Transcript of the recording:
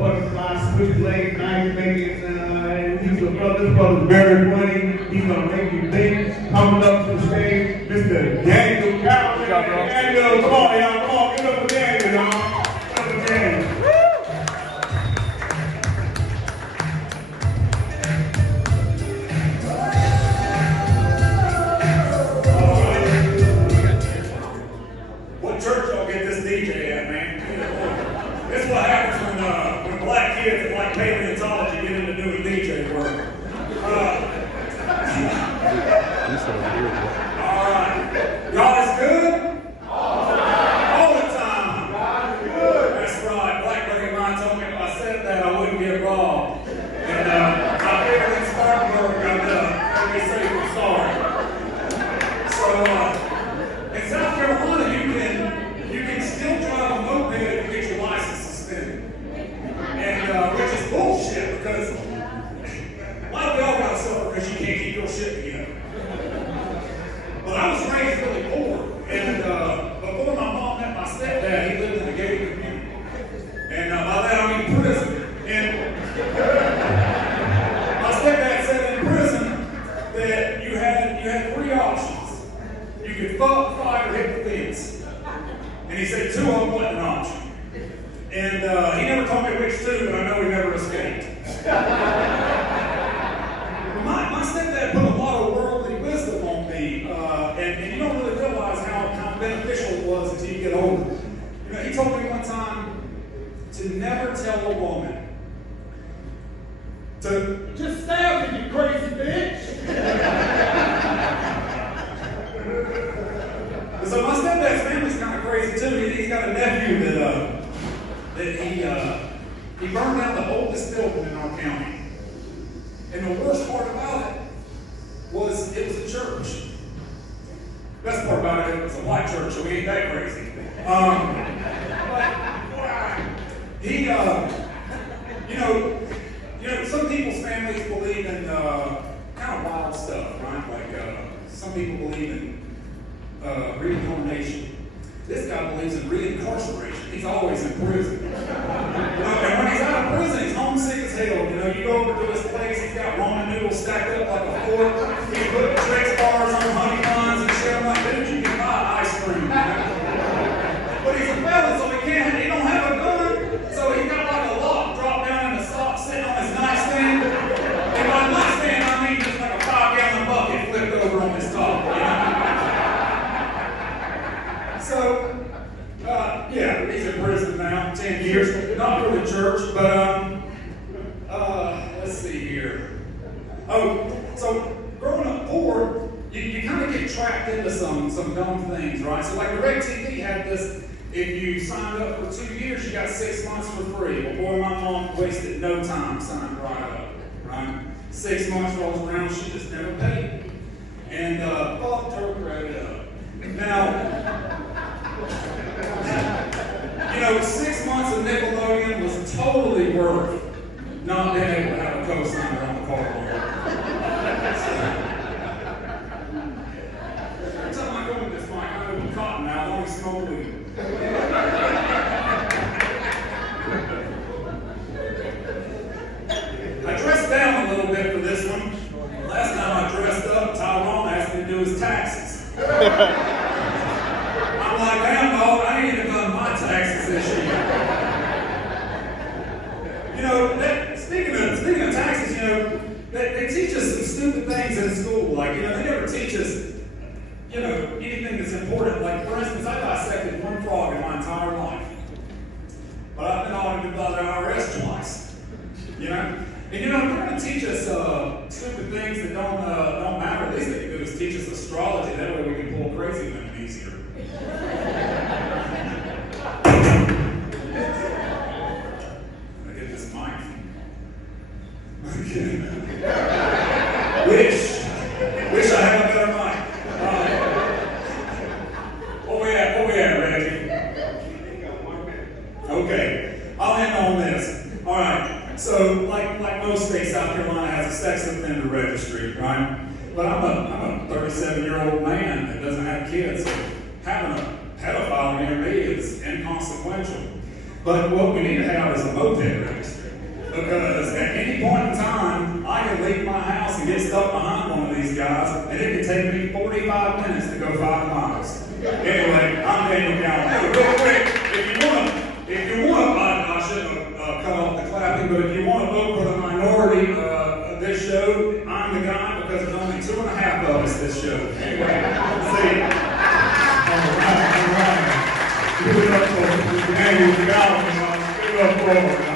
butterfly, switch late night making, he's a brother, this brother's very funny, he's gonna make you think. Coming up to the stage, Mr. Daniel Carroll. Daniel, come on, y'all, come on, give it up for Daniel, y'all. Give it up for Daniel. Church y'all get this DJ at, man. This is what happens when black kids in like paleontology get into doing DJ work. All right. God is good? All the time. God is good. That's right. Blackberry mine told me if I said that I wouldn't get robbed. And my favorite in Spartanburg, they say we're sorry. So in South Carolina, you can still drive a moped if you get your license suspended. And which is bullshit because why we all got to suffer because you can't keep your shit together. But I was raised really poor, and before my mom met my stepdad, he lived in a gated community. And by that I mean prison. And my stepdad said in prison that you had three options. You could fuck, fight, or hit the fence. And he said two of them wasn't an option. And he never told me which two, but I know he never escaped. my stepdad put a lot of worldly wisdom on me, and you don't really realize how beneficial it was until you get older. You know, he told me one time to never tell a woman to just stab me, you crazy bitch. So my stepdad's family's kind of crazy too. He's got a nephew that he burned down the oldest building in our county. And the worst part about it was it was a church. Best part about it was a white church, so we ain't that crazy. He, you know, some people's families believe in kind of wild stuff, right? Like some people believe in reincarnation. This guy believes in reincarceration. He's always in prison. And when he's out of prison, he's homesick as hell. You know, you go over to his place, he's got ramen noodles stacked up like a fork. He's putting Trix bars on honey buns and shit. I'm like, dude, you can buy ice cream. But he's a felon, so he don't have a gun. So he's got like a lock dropped down in the sock sitting on his nightstand. And by nightstand, I mean just like a 5-gallon bucket flipped over on his top. You know? So, yeah, he's in prison now, 10 years. Not for the church, but, let's see here. Oh, so growing up poor, you kind of get trapped into some dumb things, right? So like DirecTV had this, if you signed up for 2 years, you got 6 months for free. Well, boy, my mom wasted no time signing right up, right? 6 months rolls around, she just never paid. And fucked her credit up. Now, you know, 6 months of Nickelodeon was totally worth not being able to have a co-signer on the car. Every time I go with this mic, I go with cotton now, I only smoke weed. I dressed down a little bit for this one. Last time I dressed up, Tyrone asked me to do his taxes. I'm like, damn, dog, I ain't even done my taxes this year. You know, speaking of taxes, you know, they teach us some stupid things in school. Like, you know, they never teach us, you know, anything that's important. Like, for instance, I dissected one frog in my entire life. But I've been audited by the IRS twice. You know? And you know, they're going to teach us stupid things that don't matter. At least they can do is teach us astrology. That way we can pull crazy women easier. I get this mic. Wish I had a better mic. What we at, Reggie? Okay, I'll end on this. All right. So, like most states, South Carolina has a sex offender registry, right? But I'm a 37-year-old man that doesn't have kids, so having a pedophile near me is inconsequential. But what we need to have is a moped registry. stuck behind one of these guys, and it could take me 45 minutes to go 5 miles. Anyway, I'm Daniel Calhoun. Real quick, if you want to, I shouldn't have cut off the clapping, but if you want to vote for the minority of this show, I'm the guy because there's only 2.5 of us this show. Anyway, see you. All right. Give it up for Daniel Calhoun. Give it up for